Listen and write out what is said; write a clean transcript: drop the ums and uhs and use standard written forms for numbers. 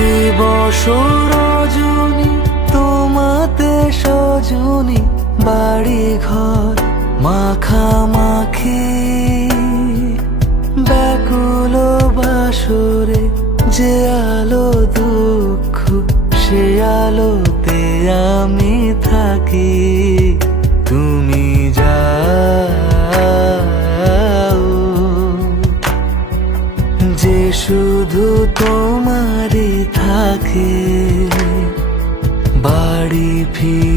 দিবস রজনী তোমাতে সজনী, বাড়ি ঘর মাখামাখি, ব্যাকুল বাসরে যে আলো দুঃখ সে আলোতে আমি থাকি। তুমি যাও যে শুধু তোমারই থাকে, বাড়ি ফিরে